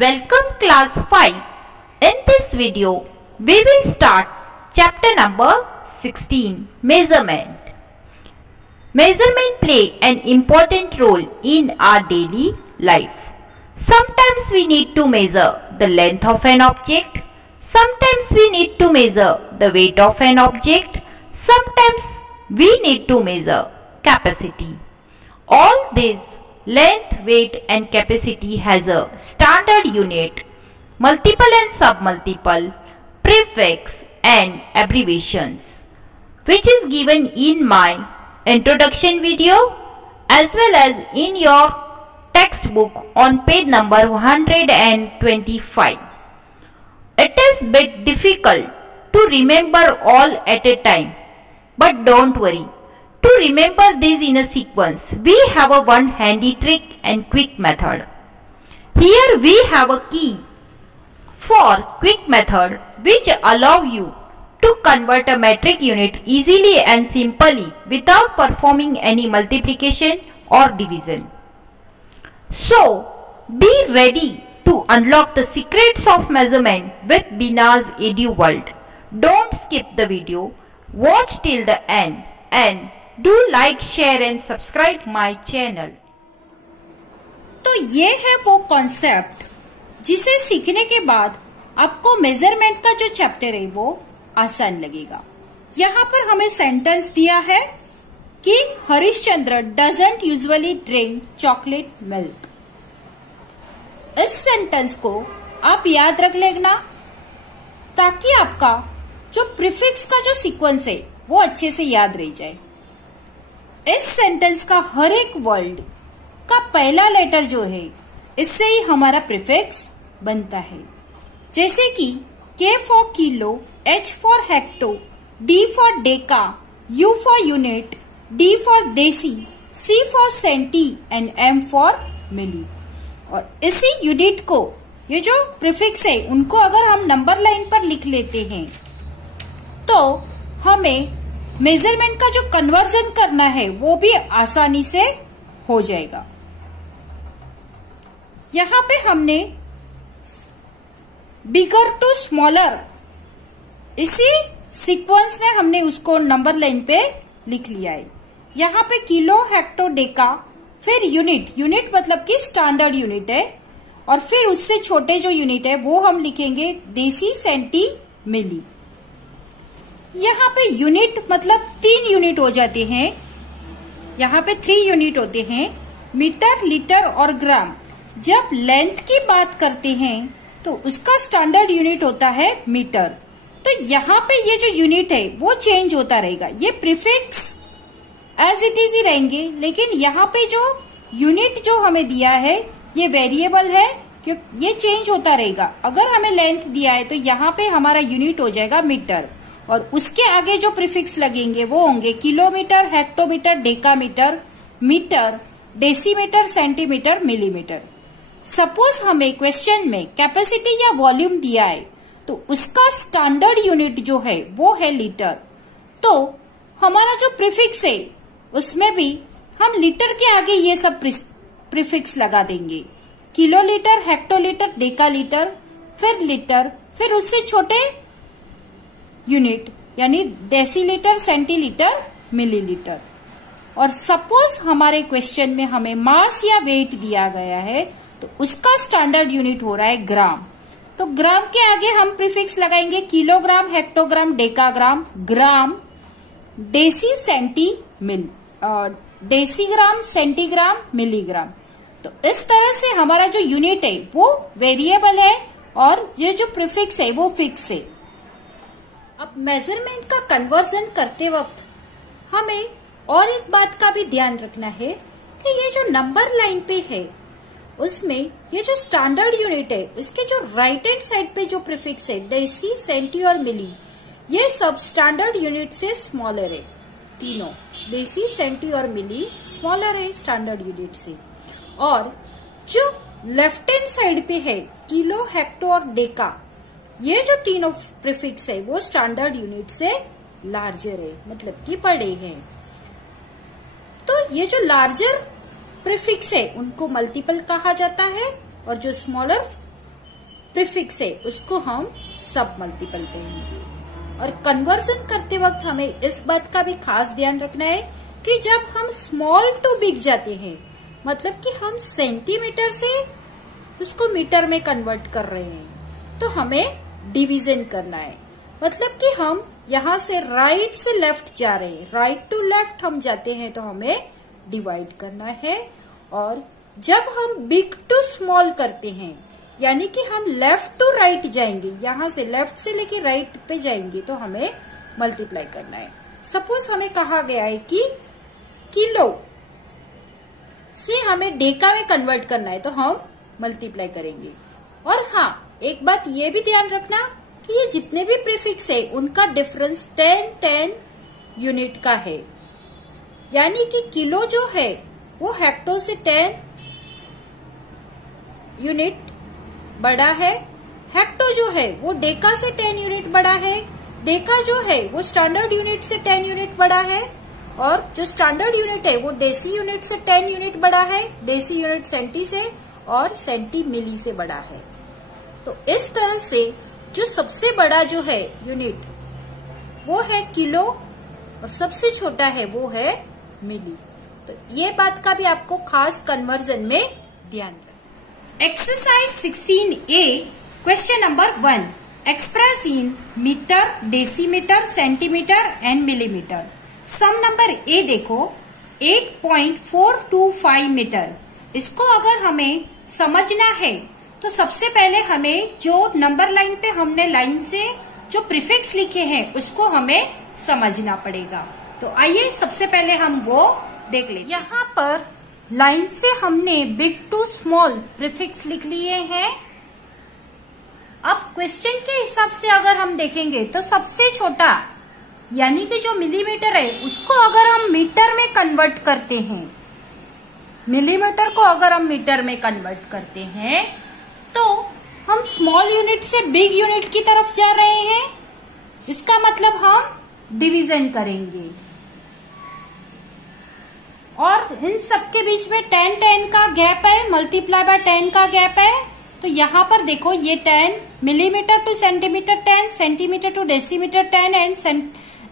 Welcome class 5. In this video, we will start chapter number 16, Measurement. Measurement play an important role in our daily life. Sometimes we need to measure the length of an object. Sometimes we need to measure the weight of an object. Sometimes we need to measure capacity. All these length, weight and capacity has a standard unit, multiple and submultiple, prefix and abbreviations, which is given in my introduction video as well as in your textbook on page number 125. It is a bit difficult to remember all at a time, but don't worry. To remember these in a sequence, we have a one handy trick and quick method. Here we have a key for quick method which allow you to convert a metric unit easily and simply without performing any multiplication or division. So, be ready to unlock the secrets of measurement with Bina's Edu World. Don't skip the video, watch till the end and do like, share and subscribe my channel. तो ये है वो concept जिसे सीखने के बाद आपको measurement का जो चैप्टर है वो आसान लगेगा। यहाँ पर हमें सेंटेंस दिया है कि Harishchandra doesn't usually drink chocolate milk. इस सेंटेंस को आप याद रख लेना ताकि आपका जो प्रीफिक्स का जो सीक्वेंस है वो अच्छे से याद रह जाए। इस सेंटेंस का हर एक वर्ड का पहला लेटर जो है इससे ही हमारा प्रीफिक्स बनता है, जैसे कि K for kilo, H for hecto, D for deka, U for unit, D for deci, C for centi and M for milli. और इसी यूनिट को, ये जो प्रीफिक्स है उनको अगर हम नंबर लाइन पर लिख लेते हैं तो हमें मेजरमेंट का जो कन्वर्जन करना है वो भी आसानी से हो जाएगा। यहाँ पे हमने बिगर टू स्मॉलर इसी सीक्वेंस में हमने उसको नंबर लाइन पे लिख लिया है। यहाँ पे किलो, हेक्टो, डेका, फिर यूनिट, यूनिट मतलब कि स्टैंडर्ड यूनिट है, और फिर उससे छोटे जो यूनिट है वो हम लिखेंगे देसी, सेंटी, मिली। यहाँ पे यूनिट मतलब 3 यूनिट हो जाते हैं। यहाँ पे 3 यूनिट होते हैं, मीटर, लीटर और ग्राम। जब लेंथ की बात करते हैं तो उसका स्टैंडर्ड यूनिट होता है मीटर। तो यहाँ पे ये जो यूनिट है वो चेंज होता रहेगा। ये प्रीफिक्स एज इट इज ही रहेंगे, लेकिन यहाँ पे जो यूनिट जो हमें दिया है ये वेरिएबल है क्योंकि ये चेंज होता रहेगा। अगर हमें लेंथ दिया है तो यहाँ पे हमारा यूनिट हो जाएगा मीटर, और उसके आगे जो प्रीफिक्स लगेंगे वो होंगे kilometre, hectometre, decametre, metre, decimetre, centimetre, millimetre. Suppose हमें क्वेश्चन में कैपेसिटी या वॉल्यूम दिया है तो उसका स्टैंडर्ड यूनिट जो है वो है लीटर। तो हमारा जो प्रीफिक्स है उसमें भी हम लीटर के आगे ये सब प्रीफिक्स लगा देंगे, किलोलीटर, हेक्टोलीटर, डेकालीटर, फिर लीटर, फिर उससे छोटे यूनिट यानी डेसीलीटर, सेंटीलीटर, मिलीलीटर। और सपोज हमारे क्वेश्चन में हमें मास या वेट दिया गया है तो उसका स्टैंडर्ड यूनिट हो रहा है ग्राम। तो ग्राम के आगे हम प्रीफिक्स लगाएंगे किलोग्राम, हेक्टोग्राम, डेकाग्राम, ग्राम, डेसी, सेंटी, मिल, डेसीग्राम, सेंटीग्राम, मिलीग्राम। तो इस तरह से हमारा जो यूनिट है वो वेरिएबल है और ये जो प्रीफिक्स है वो फिक्स है। अब मेजरमेंट का कन्वर्जन करते वक्त हमें और एक बात का भी ध्यान रखना है कि ये जो नंबर लाइन पे है उसमें ये जो स्टैंडर्ड यूनिट है इसके जो राइट हैंड साइड पे जो प्रीफिक्स है डेसी, सेंटी और मिली, ये सब स्टैंडर्ड यूनिट से स्मॉलर है। तीनों डेसी, सेंटी और मिली स्मॉलर है स्टैंडर्ड यूनिट से। और जो लेफ्ट हैंड साइड पे है किलो, हेक्टो और डेका, ये जो तीनों प्रीफिक्स है वो स्टैंडर्ड यूनिट से लार्जर है, मतलब कि बड़े हैं। तो ये जो लार्जर प्रीफिक्स है उनको मल्टीपल कहा जाता है और जो स्मॉलर प्रीफिक्स है उसको हम सब मल्टीपल कहेंगे। और कन्वर्जन करते वक्त हमें इस बात का भी खास ध्यान रखना है कि जब हम स्मॉल टू बिग जाते हैं, मतलब कि हम सेंटीमीटर से उसको मीटर में कन्वर्ट कर रहे हैं, तो हमें डिवीजन करना है। मतलब कि हम यहाँ से राइट से लेफ्ट जा रहे हैं, राइट टू लेफ्ट हम जाते हैं तो हमें डिवाइड करना है। और जब हम बिग टू स्मॉल करते हैं, यानी कि हम लेफ्ट टू राइट जाएंगे, यहाँ से लेफ्ट से लेके राइट पे जाएंगे तो हमें मल्टीप्लाई करना है। सपोज हमें कहा गया है कि किलो से हमें डेका में कन्वर्ट करना है तो हम मल्टीप्लाई करेंगे। और हाँ, एक बात ये भी ध्यान रखना कि ये जितने भी प्रीफिक्स है उनका डिफरेंस 10 यूनिट का है। यानी कि किलो जो है वो हेक्टो से 10 यूनिट बड़ा है, हेक्टो जो है वो डेका से 10 यूनिट बड़ा है, डेका जो है वो स्टैंडर्ड यूनिट से 10 यूनिट बड़ा है, और जो स्टैंडर्ड यूनिट है वो डेसी यूनिट से 10 यूनिट बड़ा है, डेसी यूनिट सेंटी से और सेंटी मिली से बड़ा है। तो इस तरह से जो सबसे बड़ा जो है यूनिट वो है किलो और सबसे छोटा है वो है मिली। तो ये बात का भी आपको खास कन्वर्जन में ध्यान रखना। Exercise 16A question number 1, express in metre, decimetre, centimetre and millimetre. Some number A देखो 8.425 मीटर। इसको अगर हमें समझना है तो सबसे पहले हमें जो नंबर लाइन पे हमने लाइन से जो प्रीफिक्स लिखे हैं उसको हमें समझना पड़ेगा। तो आइए सबसे पहले हम वो देख लें। यहाँ पर लाइन से हमने बिग टू स्मॉल प्रीफिक्स लिख लिए हैं। अब क्वेश्चन के हिसाब से अगर हम देखेंगे तो सबसे छोटा यानी कि जो मिलीमीटर है उसको अगर हम मीटर में कन्वर्ट करते हैं, मिलीमीटर को अगर हम मीटर में कन्वर्ट करते हैं तो हम स्मॉल यूनिट से बिग यूनिट की तरफ जा रहे हैं। इसका मतलब हम डिवीजन करेंगे और इन सबके बीच में 10 का गैप है, मल्टीप्लाई बाय 10 का गैप है। तो यहाँ पर देखो ये 10 millimetre to centimetre 10, centimetre to decimetre 10 and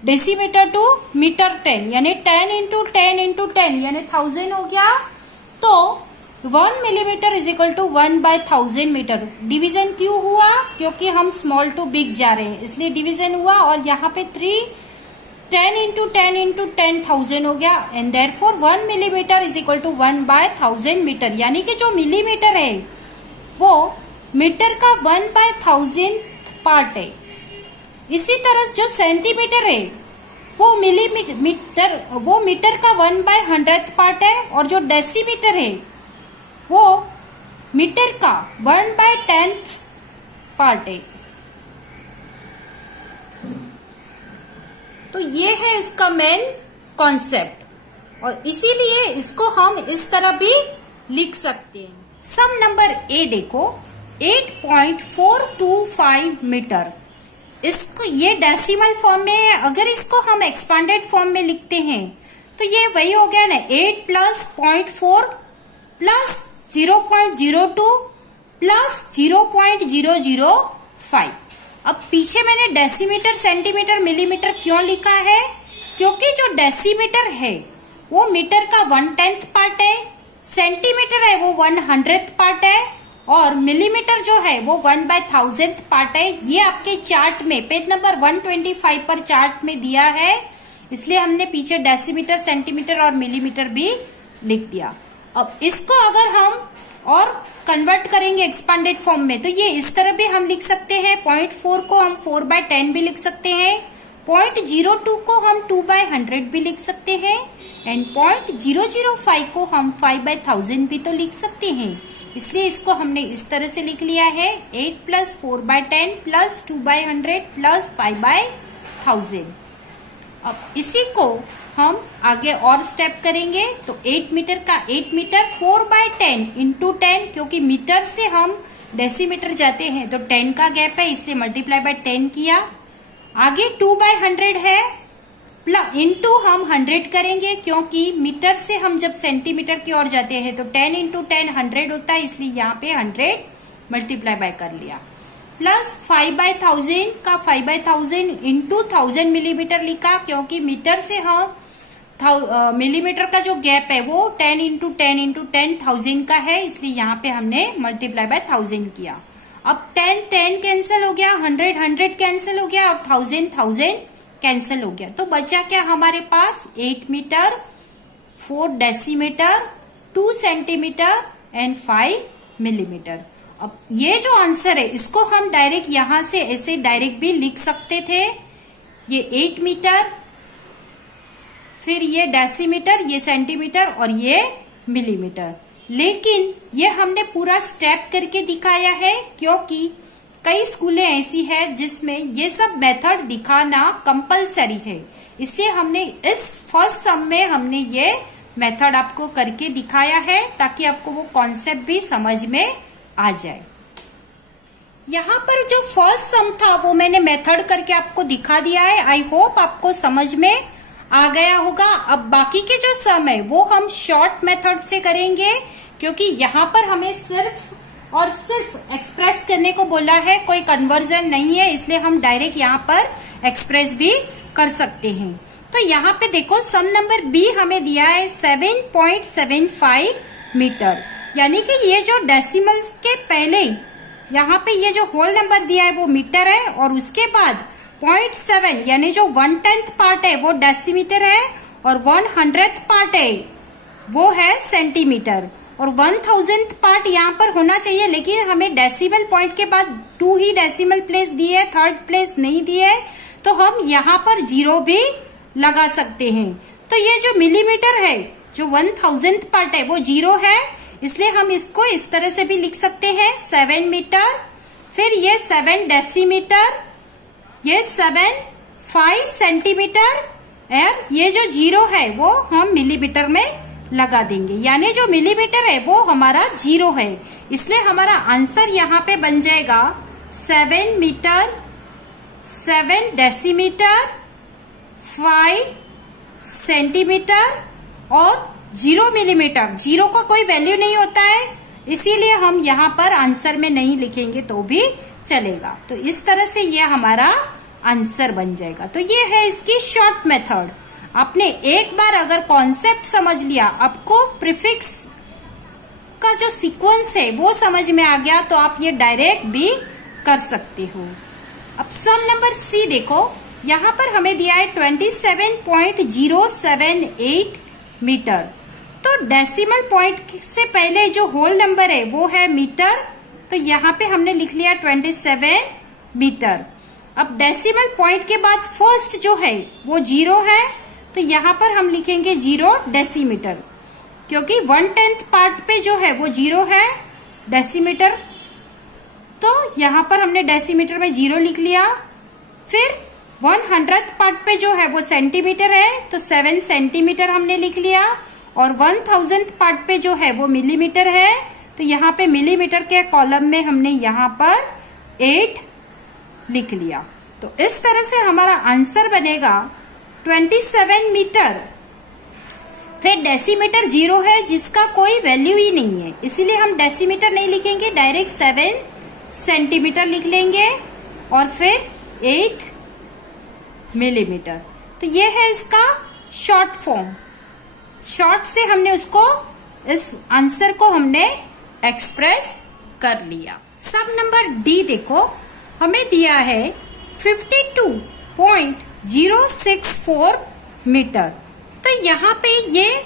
decimetre to metre 10, यानी 10 इंटू 10 इंटू 10 यानी 1000 हो गया। तो 1 millimetre is equal to 1/1000 metre. Division क्यों हुआ? क्योंकि हम स्मॉल टू बिग जा रहे हैं इसलिए डिवीजन हुआ। और यहाँ पे 10 इंटू 10 इंटू 10,000 हो गया and therefore 1 millimetre is equal to 1/1000 metre. यानी कि जो मिलीमीटर है वो मीटर का 1/1000 पार्ट है। इसी तरह जो सेंटीमीटर है वो मीटर का 1/100th पार्ट है और जो डेसीमीटर है वो मीटर का 1/10th पार्ट है। तो ये है इसका मेन कॉन्सेप्ट और इसीलिए इसको हम इस तरह भी लिख सकते हैं। सम नंबर ए देखो 8.425 मीटर। इसको ये डेसिमल फॉर्म में है, अगर इसको हम एक्सपांडेड फॉर्म में लिखते हैं तो ये वही हो गया ना 8 प्लस 0.4 प्लस 0.02 प्लस 0.005। अब पीछे मैंने डेसीमीटर, सेंटीमीटर, मिलीमीटर क्यों लिखा है? क्योंकि जो डेसीमीटर है वो मीटर का 1/10th पार्ट है, सेंटीमीटर है वो 100th पार्ट है और मिलीमीटर जो है वो 1/1000th पार्ट है। ये आपके चार्ट में पेज नंबर 125 पर चार्ट में दिया है, इसलिए हमने पीछे डेसीमीटर, सेंटीमीटर और मिलीमीटर भी लिख दिया। अब इसको अगर हम और कन्वर्ट करेंगे एक्सपांडेड फॉर्म में तो ये इस तरह भी हम लिख सकते हैं। 0.4 को हम 4/10 भी लिख सकते हैं, 0.02 को हम 2/100 भी लिख सकते हैं एंड 0.005 को हम 5/1000 भी तो लिख सकते हैं। इसलिए इसको हमने इस तरह से लिख लिया है 8 प्लस 4/10 प्लस 2/100 प्लस 5/1000। अब इसी को हम आगे और स्टेप करेंगे तो 8 मीटर का 8 मीटर 4/10 इंटू 10, क्योंकि मीटर से हम डेसीमीटर जाते हैं तो 10 का गैप है इसलिए मल्टीप्लाई बाय 10 किया। आगे 2/100 है इंटू हम 100 करेंगे क्योंकि मीटर से हम जब सेंटीमीटर की ओर जाते हैं तो 10 इंटू 10 100 होता है, इसलिए यहाँ पे 100 मल्टीप्लाई बाय कर लिया, प्लस 5/1000 का 5/1000 इंटू 1000 मिलीमीटर लिखा, क्योंकि मीटर से हम मिलीमीटर का जो गैप है वो 10 इंटू 10 इंटू 10,000 का है, इसलिए यहाँ पे हमने मल्टीप्लाई बाय 1000 किया। अब 10 कैंसिल हो गया, 100 कैंसिल हो गया, और 1000 कैंसिल हो गया, तो बचा क्या हमारे पास 8 metre, 4 decimetre, 2 centimetre and 5 millimetre. अब ये जो आंसर है इसको हम डायरेक्ट यहां से ऐसे डायरेक्ट भी लिख सकते थे, ये 8 मीटर, फिर ये डेसीमीटर, ये सेंटीमीटर और ये मिलीमीटर। लेकिन ये हमने पूरा स्टेप करके दिखाया है, क्योंकि कई स्कूलें ऐसी है जिसमें ये सब मेथड दिखाना कंपलसरी है, इसलिए हमने इस फर्स्ट सम में हमने ये मेथड आपको करके दिखाया है, ताकि आपको वो कॉन्सेप्ट भी समझ में आ जाए। यहाँ पर जो फर्स्ट सम था वो मैंने मेथड करके आपको दिखा दिया है, आई होप आपको समझ में आ गया होगा। अब बाकी के जो सम है वो हम शॉर्ट मेथड से करेंगे, क्योंकि यहाँ पर हमें सिर्फ और सिर्फ एक्सप्रेस करने को बोला है, कोई कन्वर्जन नहीं है, इसलिए हम डायरेक्ट यहाँ पर एक्सप्रेस भी कर सकते हैं। तो यहाँ पे देखो सम नंबर बी हमें दिया है 7.75 मीटर, यानी कि ये जो डेसिमल के पहले यहाँ पे ये जो होल नंबर दिया है वो मीटर है, और उसके बाद 0.7 यानी जो 1/10 पार्ट है वो डेसीमीटर है, और 100th पार्ट है वो है सेंटीमीटर, और 1000th पार्ट यहाँ पर होना चाहिए, लेकिन हमें डेसिमल पॉइंट के बाद 2 ही डेसिमल प्लेस दिए है, 3rd प्लेस नहीं दिए है, तो हम यहाँ पर 0 भी लगा सकते हैं। तो ये जो मिलीमीटर है, जो 1000th पार्ट है वो 0 है, इसलिए हम इसको इस तरह से भी लिख सकते हैं 7 मीटर, फिर ये 7 डेसीमीटर, ये 5 सेंटीमीटर, और ये जो 0 है वो हम मिलीमीटर में लगा देंगे, यानी जो मिलीमीटर है वो हमारा 0 है, इसलिए हमारा आंसर यहाँ पे बन जाएगा 7 मीटर, 7 डेसीमीटर, 5 सेंटीमीटर और 0 मिलीमीटर। 0 का कोई वैल्यू नहीं होता है, इसीलिए हम यहाँ पर आंसर में नहीं लिखेंगे तो भी चलेगा। तो इस तरह से ये हमारा आंसर बन जाएगा। तो ये है इसकी शॉर्ट मेथड। आपने एक बार अगर कॉन्सेप्ट समझ लिया, आपको प्रीफिक्स का जो सीक्वेंस है वो समझ में आ गया, तो आप ये डायरेक्ट भी कर सकते हो। अब सम नंबर सी देखो, यहाँ पर हमें दिया है 27.078 मीटर। तो डेसिमल पॉइंट से पहले जो होल नंबर है वो है मीटर, तो यहाँ पे हमने लिख लिया 27 मीटर। अब डेसिमल पॉइंट के बाद फर्स्ट जो है वो 0 है, तो यहाँ पर हम लिखेंगे 0 डेसीमीटर, क्योंकि 1/10 पार्ट पे जो है वो 0 है डेसीमीटर, तो यहाँ पर हमने डेसीमीटर में 0 लिख लिया। फिर 100th पार्ट पे जो है वो सेंटीमीटर है, तो 7 सेंटीमीटर हमने लिख लिया, और 1000th पार्ट पे जो है वो मिलीमीटर है, तो यहाँ पे मिलीमीटर के कॉलम में हमने यहाँ पर 8 लिख लिया। तो इस तरह से हमारा आंसर बनेगा 27 मीटर। फिर डेसीमीटर 0 है जिसका कोई वैल्यू ही नहीं है, इसीलिए हम डेसीमीटर नहीं लिखेंगे, डायरेक्ट 7 सेंटीमीटर लिख लेंगे, और फिर 8 मिलीमीटर। तो ये है इसका शॉर्ट फॉर्म। शॉर्ट से हमने उसको, इस आंसर को हमने एक्सप्रेस कर लिया। सब नंबर डी देखो, हमें दिया है 52.064 मीटर। तो यहाँ पे ये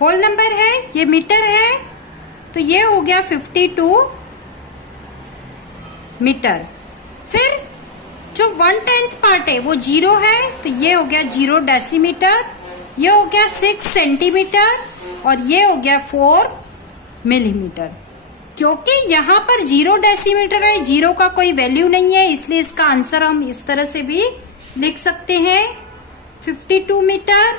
होल नंबर है, ये मीटर है, तो ये हो गया 52 मीटर। फिर जो 1/10 पार्ट है वो 0 है, तो ये हो गया 0 डेसीमीटर, ये हो गया 6 सेंटीमीटर, और ये हो गया 4 मिलीमीटर। क्योंकि यहाँ पर 0 डेसीमीटर है, 0 का कोई वैल्यू नहीं है, इसलिए इसका आंसर हम इस तरह से भी लिख सकते हैं 52 मीटर।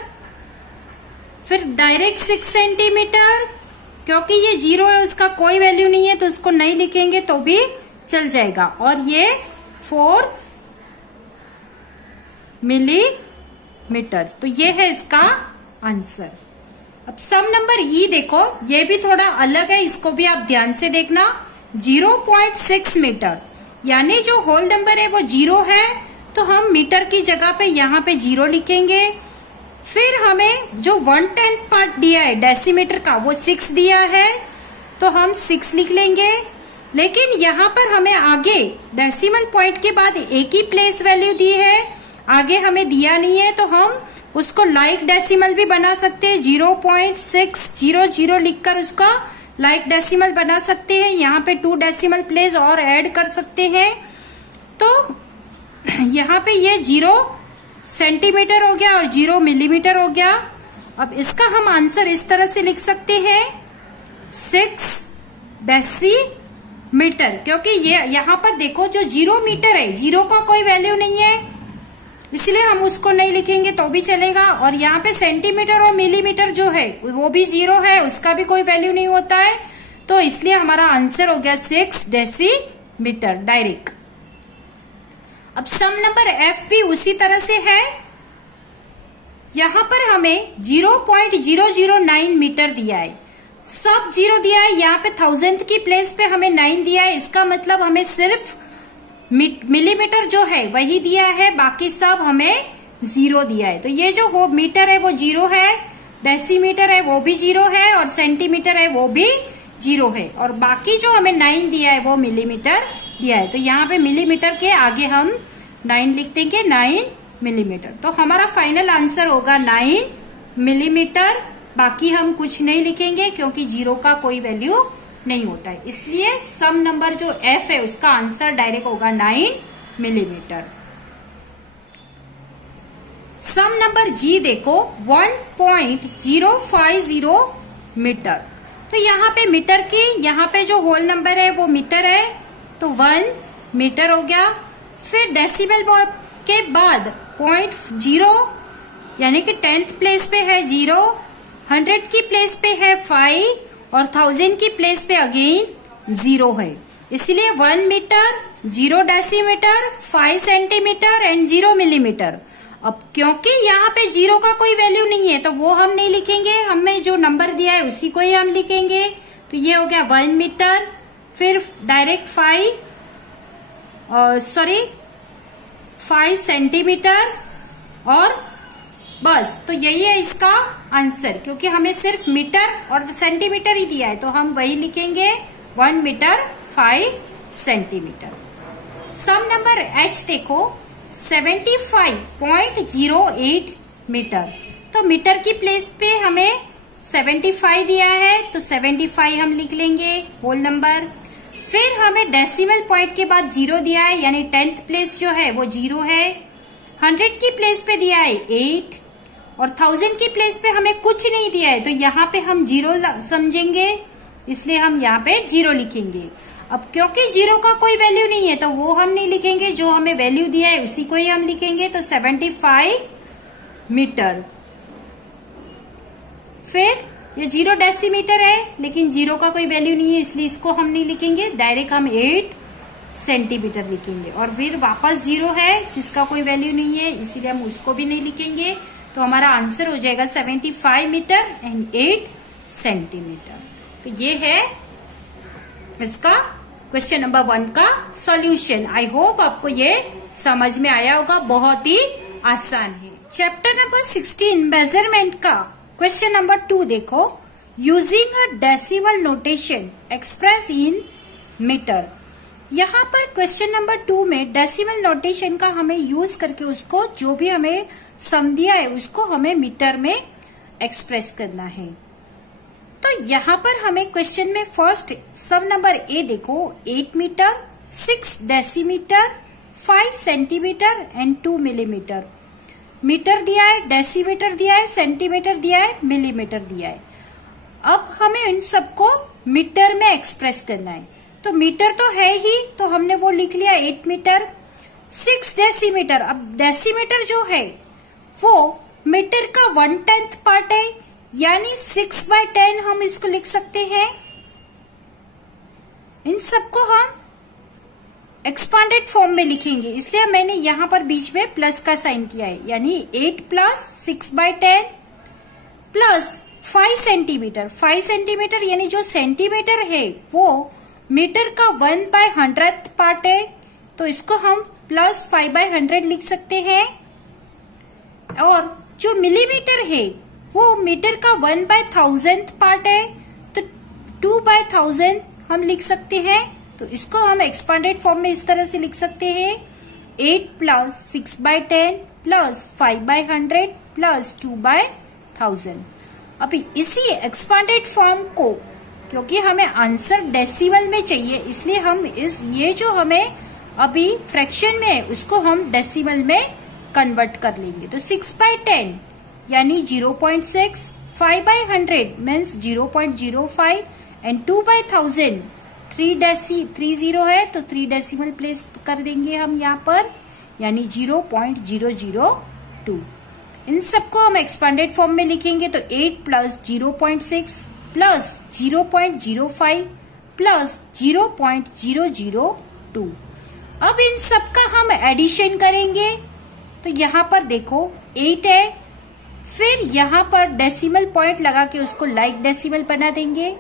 फिर डायरेक्ट 6 सेंटीमीटर, क्योंकि ये 0 है उसका कोई वैल्यू नहीं है, तो उसको नहीं लिखेंगे तो भी चल जाएगा, और ये 4 मिलीमीटर। तो ये है इसका आंसर। अब सम नंबर ई देखो, ये भी थोड़ा अलग है, इसको भी आप ध्यान से देखना। 0.6 मीटर, यानी जो होल नंबर है वो 0 है, तो हम मीटर की जगह पे यहाँ पे 0 लिखेंगे। फिर हमें जो 1/10 पार्ट दिया है डेसीमीटर का वो 6 दिया है, तो हम 6 लिख लेंगे। लेकिन यहाँ पर हमें आगे डेसिमल पॉइंट के बाद एक ही प्लेस वैल्यू दी है, आगे हमें दिया नहीं है, तो हम उसको लाइक डेसिमल भी बना सकते हैं। 0.600 लिखकर उसका लाइक डेसिमल बना सकते हैं। यहाँ पे 2 डेसिमल प्लेस और ऐड कर सकते हैं। तो यहाँ पे ये 0 सेंटीमीटर हो गया और 0 मिलीमीटर हो गया। अब इसका हम आंसर इस तरह से लिख सकते हैं 6 डेसीमीटर, क्योंकि ये यहाँ पर देखो जो 0 मीटर है, 0 का कोई वैल्यू नहीं है, इसलिए हम उसको नहीं लिखेंगे तो भी चलेगा। और यहाँ पे सेंटीमीटर और मिलीमीटर जो है वो भी 0 है, उसका भी कोई वैल्यू नहीं होता है, तो इसलिए हमारा आंसर हो गया 6 डेसीमीटर डायरेक्ट। अब सम नंबर एफ भी उसी तरह से है। यहाँ पर हमें 0.009 मीटर दिया है, सब 0 दिया है, यहाँ पे 1000 की प्लेस पे हमें 9 दिया है। इसका मतलब हमें सिर्फ मिलीमीटर जो है वही दिया है, बाकी सब हमें 0 दिया है। तो ये जो वो मीटर है वो 0 है, डेसीमीटर है वो भी 0 है, और सेंटीमीटर है वो भी 0 है, और बाकी जो हमें 9 दिया है वो मिलीमीटर दिया है। तो यहाँ पे मिलीमीटर के आगे हम 9 लिख देंगे, 9 मिलीमीटर। तो हमारा फाइनल आंसर होगा 9 मिलीमीटर। बाकी हम कुछ नहीं लिखेंगे क्योंकि 0 का कोई वैल्यू नहीं होता है, इसलिए सम नंबर जो एफ है उसका आंसर डायरेक्ट होगा 9 मिलीमीटर। सम नंबर जी देखो 1.050 मीटर। तो यहाँ पे मीटर की, यहाँ पे जो होल नंबर है वो मीटर है, तो 1 मीटर हो गया। फिर डेसिमल के बाद 0.0 यानी कि 10th प्लेस पे है 0, 100 की प्लेस पे है 5 और 1000 की प्लेस पे अगेन 0 है, इसलिए 1 metre, 0 decimetre, 5 centimetre and 0 millimetre. अब क्योंकि यहाँ पे 0 का कोई वैल्यू नहीं है तो वो हम नहीं लिखेंगे, हमें जो नंबर दिया है उसी को ही हम लिखेंगे। तो ये हो गया 1 मीटर, फिर डायरेक्ट 5 सेंटीमीटर, और बस। तो यही है इसका आंसर, क्योंकि हमें सिर्फ मीटर और सेंटीमीटर ही दिया है तो हम वही लिखेंगे 1 मीटर 5 सेंटीमीटर। सम नंबर एच देखो 75.08 मीटर। तो मीटर की प्लेस पे हमें 75 दिया है तो 75 हम लिख लेंगे होल नंबर। फिर हमें डेसिमल पॉइंट के बाद 0 दिया है, यानी 10th प्लेस जो है वो 0 है। 100 की प्लेस पे दिया है 8 और 1000 की प्लेस पे हमें कुछ नहीं दिया है, तो यहाँ पे हम 0 समझेंगे, इसलिए हम यहाँ पे 0 लिखेंगे। अब क्योंकि 0 का कोई वैल्यू नहीं है तो वो हम नहीं लिखेंगे, जो हमें वैल्यू दिया है उसी को ही हम लिखेंगे। तो 75 मीटर। फिर ये 0 डेसीमीटर है लेकिन 0 का कोई वैल्यू नहीं है, इसलिए इसको हम नहीं लिखेंगे, डायरेक्ट हम 8 सेंटीमीटर लिखेंगे। और फिर वापस 0 है जिसका कोई वैल्यू नहीं है, इसीलिए हम उसको भी नहीं लिखेंगे। तो हमारा आंसर हो जाएगा 75 मीटर एंड 8 सेंटीमीटर। तो ये है इसका क्वेश्चन नंबर 1 का सॉल्यूशन। आई होप आपको ये समझ में आया होगा, बहुत ही आसान है। चैप्टर नंबर 16 मेजरमेंट का क्वेश्चन नंबर 2 देखो, using a decimal notation express in metre. यहाँ पर क्वेश्चन नंबर 2 में डेसिमल नोटेशन का हमें यूज करके उसको जो भी हमें सम दिया है उसको हमें मीटर में एक्सप्रेस करना है। तो यहाँ पर हमें क्वेश्चन में फर्स्ट सम नंबर ए देखो 8 metre, 6 decimetre, 5 centimetre and 2 millimetre. Metre दिया है, डेसीमीटर दिया है, सेंटीमीटर दिया है, मिलीमीटर दिया है। अब हमें इन सबको मीटर में एक्सप्रेस करना है। तो मीटर तो है ही, तो हमने वो लिख लिया 8 मीटर। 6 डेसीमीटर, अब डेसीमीटर जो है वो मीटर का 1/10 पार्ट है, यानी 6/10 हम इसको लिख सकते हैं। इन सबको हम एक्सपांडेड फॉर्म में लिखेंगे, इसलिए मैंने यहां पर बीच में प्लस का साइन किया है, यानी 8 प्लस 6/10 प्लस 5 सेंटीमीटर। 5 सेंटीमीटर यानी जो सेंटीमीटर है वो मीटर का 1/100th पार्ट है, तो इसको हम प्लस 5/100 लिख सकते हैं। और जो मिलीमीटर है वो मीटर का 1/1000th पार्ट है, तो 2/1000 हम लिख सकते हैं। तो इसको हम एक्सपांडेड फॉर्म में इस तरह से लिख सकते हैं 8 प्लस 6/10 प्लस 5/100 प्लस 2/1000। अभी इसी एक्सपांडेड फॉर्म को, क्योंकि हमें आंसर डेसिमल में चाहिए, इसलिए हम ये जो हमें अभी फ्रैक्शन में है उसको हम डेसिमल में कन्वर्ट कर लेंगे। तो 6/10 यानी 0.6, 5/100 मीन्स 0.05 एंड 2/1000 3 0 है, तो 3 डेसिमल प्लेस कर देंगे हम यहाँ पर, यानी 0.002। इन सबको हम एक्सपांडेड फॉर्म में लिखेंगे तो 8 प्लस 0.6 प्लस 0.05 प्लस 0.002। अब इन सबका हम एडिशन करेंगे, तो यहाँ पर देखो 8 है, फिर यहाँ पर डेसिमल पॉइंट लगा के उसको लाइक डेसिमल बना देंगे।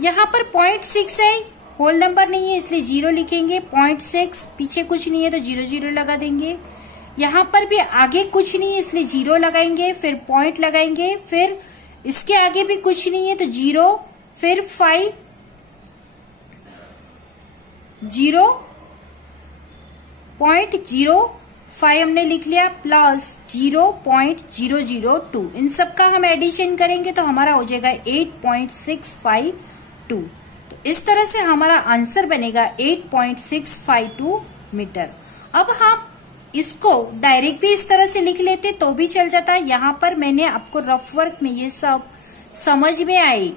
यहाँ पर 0.6 है, होल नंबर नहीं है इसलिए 0 लिखेंगे। 0.6 पीछे कुछ नहीं है तो 0 0 लगा देंगे। यहाँ पर भी आगे कुछ नहीं है इसलिए 0 लगाएंगे, फिर पॉइंट लगाएंगे, फिर इसके आगे भी कुछ नहीं है तो 0, फिर 5 0.05 हमने लिख लिया प्लस 0.002। इन सबका हम एडिशन करेंगे तो हमारा हो जाएगा 8.652। तो इस तरह से हमारा आंसर बनेगा 8.652 मीटर। अब हम इसको डायरेक्ट भी इस तरह से लिख लेते तो भी चल जाता। यहाँ पर मैंने आपको रफ वर्क में ये सब समझ में आए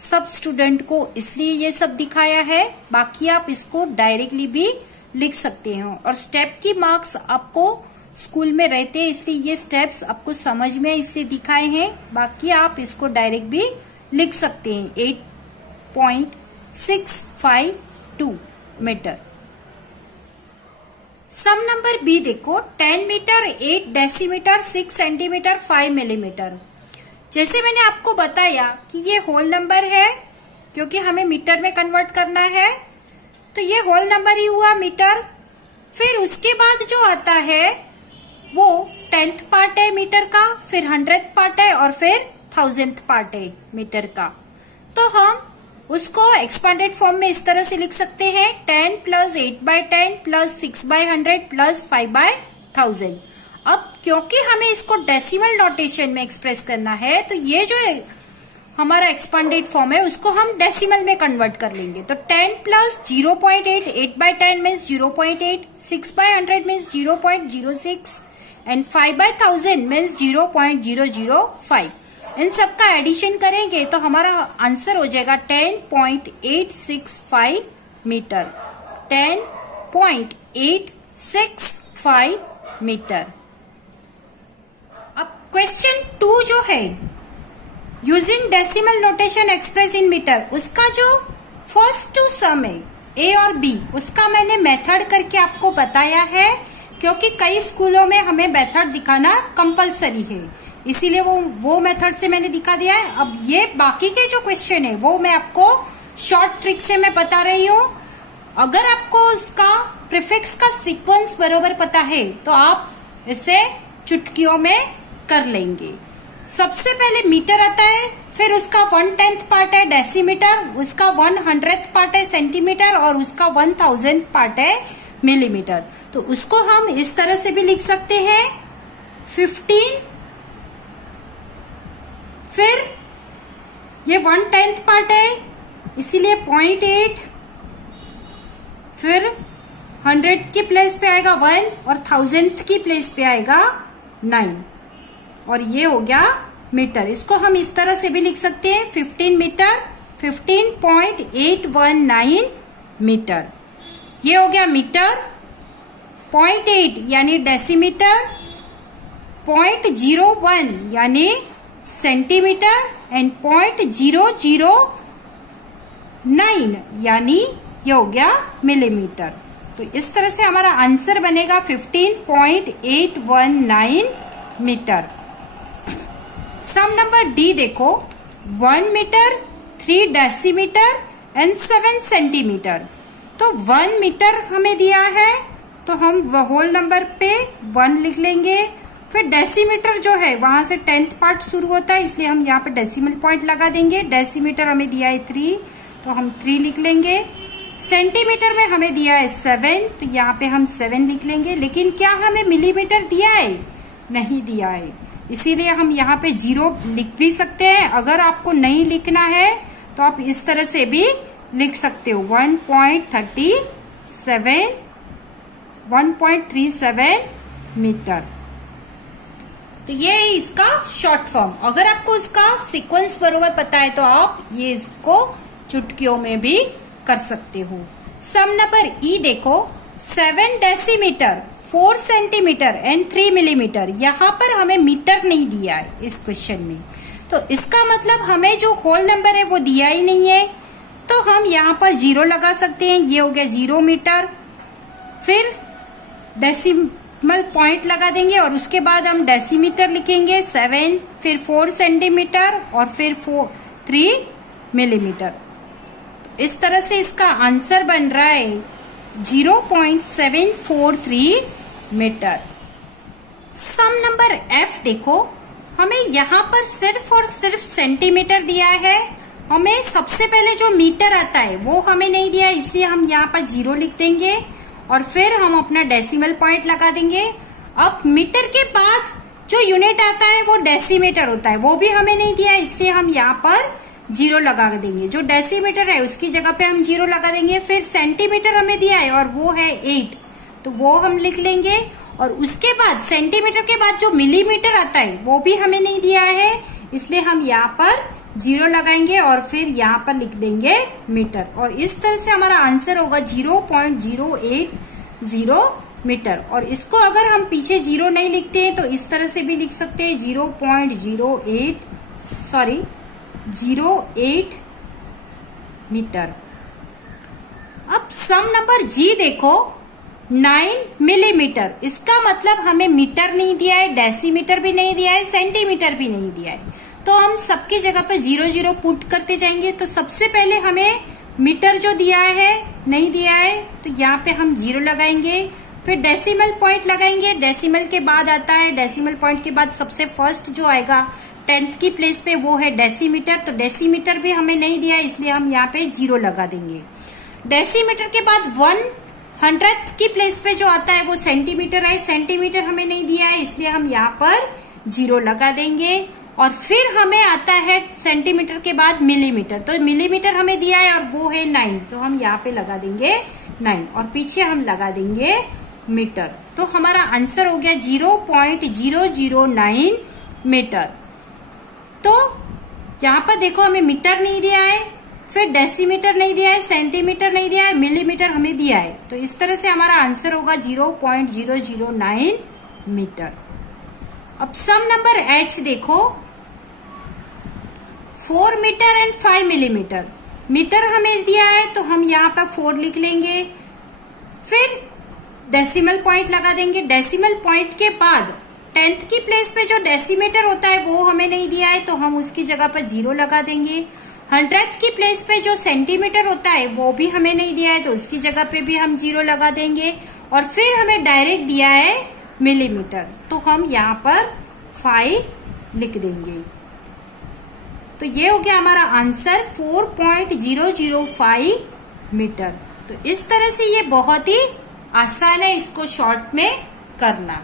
सब स्टूडेंट को, इसलिए ये सब दिखाया है। बाकी आप इसको डायरेक्टली भी लिख सकते हो और स्टेप की मार्क्स आपको स्कूल में रहते हैं, इसलिए ये स्टेप्स आपको समझ में इसलिए दिखाए हैं। बाकी आप इसको डायरेक्ट भी लिख सकते हैं 8.652 मीटर। सम नंबर बी देखो 10 मीटर 8 डेसीमीटर 6 सेंटीमीटर 5 मिलीमीटर। जैसे मैंने आपको बताया कि ये होल नंबर है, क्योंकि हमें मीटर में कन्वर्ट करना है, तो ये होल नंबर ही हुआ मीटर। फिर उसके बाद जो आता है वो 10th पार्ट है मीटर का, फिर 100th पार्ट है और फिर 1000th पार्ट है मीटर का। तो हम उसको एक्सपांडेड फॉर्म में इस तरह से लिख सकते हैं 10 प्लस 8/10 प्लस 6/100 प्लस 5/1000। अब क्योंकि हमें इसको डेसिमल नोटेशन में एक्सप्रेस करना है, तो ये जो हमारा एक्सपांडेड फॉर्म है उसको हम डेसिमल में कन्वर्ट कर लेंगे। तो 10 plus 0.8, 8/10 means 0.8, 6/100 means 0.06 and 5/1000 means 0.005। इन सबका एडिशन करेंगे तो हमारा आंसर हो जाएगा 10.865 मीटर। 10.865 मीटर। अब क्वेश्चन 2 जो है using decimal notation express in metre, उसका जो फर्स्ट 2 सम है ए और बी, उसका मैंने मेथड करके आपको बताया है, क्योंकि कई स्कूलों में हमें मेथड दिखाना कंपलसरी है, इसीलिए वो मेथड से मैंने दिखा दिया है। अब ये बाकी के जो क्वेश्चन है वो मैं आपको शॉर्ट ट्रिक से मैं बता रही हूँ। अगर आपको उसका प्रीफिक्स का सीक्वेंस बरोबर पता है तो आप इसे चुटकियों में कर लेंगे। सबसे पहले मीटर आता है, फिर उसका 1/10th पार्ट है डेसीमीटर, उसका 100th पार्ट है सेंटीमीटर और उसका 1000th पार्ट है मिलीमीटर। तो उसको हम इस तरह से भी लिख सकते हैं 15, फिर ये 1/10th पार्ट है इसीलिए 0.8, फिर 100 की प्लेस पे आएगा 1 और 1000th की प्लेस पे आएगा 9 और ये हो गया मीटर। इसको हम इस तरह से भी लिख सकते हैं 15 मीटर, 15.819 मीटर। ये हो गया मीटर। 0.8 यानी डेसीमीटर, 0.01 यानी सेंटीमीटर एंड 0.009 यानी ये हो गया मिलीमीटर। तो इस तरह से हमारा आंसर बनेगा 15.819 मीटर। सम नंबर डी देखो 1 मीटर 3 डेसीमीटर एंड 7 सेंटीमीटर। तो 1 मीटर हमें दिया है तो हम होल नंबर पे 1 लिख लेंगे। फिर डेसीमीटर जो है वहां से 10th पार्ट शुरू होता है, इसलिए हम यहाँ पे डेसिमल पॉइंट लगा देंगे। डेसीमीटर हमें दिया है 3, तो हम 3 लिख लेंगे। सेंटीमीटर में हमें दिया है 7, तो यहाँ पे हम 7 लिख लेंगे। लेकिन क्या हमें मिलीमीटर दिया है? नहीं दिया है, इसीलिए हम यहाँ पे 0 लिख भी सकते हैं। अगर आपको नहीं लिखना है तो आप इस तरह से भी लिख सकते हो, 1.37 मीटर। तो ये है इसका शॉर्ट फॉर्म। अगर आपको इसका सीक्वेंस बरोबर पता है तो आप ये इसको चुटकियों में भी कर सकते हो। सम नंबर ई देखो, 7 डेसीमीटर, 4 सेंटीमीटर एंड 3 मिलीमीटर। यहाँ पर हमें मीटर नहीं दिया है इस क्वेश्चन में, तो इसका मतलब हमें जो होल नंबर है वो दिया ही नहीं है। तो हम यहाँ पर 0 लगा सकते हैं, ये हो गया 0 मीटर। फिर डेसिमल पॉइंट लगा देंगे और उसके बाद हम डेसीमीटर लिखेंगे 7, फिर 4 सेंटीमीटर और फिर 3 मिलीमीटर। इस तरह से इसका आंसर बन रहा है 0.743 मीटर। सम नंबर एफ देखो, हमें यहाँ पर सिर्फ और सिर्फ सेंटीमीटर दिया है। हमें सबसे पहले जो मीटर आता है वो हमें नहीं दिया, इसलिए हम यहाँ पर 0 लिख देंगे और फिर हम अपना डेसिमल पॉइंट लगा देंगे। अब मीटर के बाद जो यूनिट आता है वो डेसीमीटर होता है, वो भी हमें नहीं दिया, इसलिए हम यहाँ पर 0 लगा देंगे। जो डेसीमीटर है उसकी जगह पे हम 0 लगा देंगे। फिर सेंटीमीटर हमें दिया है और वो है 8, तो वो हम लिख लेंगे। और उसके बाद सेंटीमीटर के बाद जो मिलीमीटर आता है वो भी हमें नहीं दिया है, इसलिए हम यहाँ पर 0 लगाएंगे और फिर यहाँ पर लिख देंगे मीटर। और इस तरह से हमारा आंसर होगा 0.080 मीटर। और इसको अगर हम पीछे 0 नहीं लिखते हैं तो इस तरह से भी लिख सकते हैं 0.08 मीटर। अब सम नंबर जी देखो, 9 मिलीमीटर। इसका मतलब हमें मीटर नहीं दिया है, डेसीमीटर भी नहीं दिया है, सेंटीमीटर भी नहीं दिया है। तो हम सबकी जगह पर 0 पुट करते जाएंगे। तो सबसे पहले हमें मीटर जो दिया है नहीं दिया है, तो यहाँ पे हम 0 लगाएंगे। फिर डेसिमल पॉइंट लगाएंगे, डेसिमल के बाद आता है, डेसिमल पॉइंट के बाद सबसे फर्स्ट जो आएगा 10th की प्लेस पे वो है डेसीमीटर। तो डेसीमीटर भी हमें नहीं दिया है, इसलिए हम यहाँ पे 0 लगा देंगे। डेसीमीटर के बाद 1/100th की प्लेस पे जो आता है वो सेंटीमीटर है, सेंटीमीटर हमें नहीं दिया है, इसलिए हम यहाँ पर 0 लगा देंगे। और फिर हमें आता है सेंटीमीटर के बाद मिलीमीटर, तो मिलीमीटर हमें दिया है और वो है 9, तो हम यहाँ पे लगा देंगे 9 और पीछे हम लगा देंगे मीटर। तो हमारा आंसर हो गया 0.009 मीटर। तो यहाँ पर देखो हमें मीटर नहीं दिया है, फिर डेसीमीटर नहीं दिया है, सेंटीमीटर नहीं दिया है, मिलीमीटर हमें दिया है। तो इस तरह से हमारा आंसर होगा 0.009 मीटर। अब सम नंबर एच देखो, 4 मीटर एंड 5 मिलीमीटर। मीटर हमें दिया है तो हम यहाँ पर 4 लिख लेंगे। फिर डेसिमल पॉइंट लगा देंगे। डेसिमल पॉइंट के बाद 10th की प्लेस पे जो डेसीमीटर होता है वो हमें नहीं दिया है, तो हम उसकी जगह पर 0 लगा देंगे। 100th की प्लेस पे जो सेंटीमीटर होता है वो भी हमें नहीं दिया है, तो उसकी जगह पे भी हम 0 लगा देंगे। और फिर हमें डायरेक्ट दिया है मिलीमीटर, तो हम यहाँ पर 5 लिख देंगे। तो ये हो गया हमारा आंसर 4.005 मीटर। तो इस तरह से ये बहुत ही आसान है इसको शॉर्ट में करना।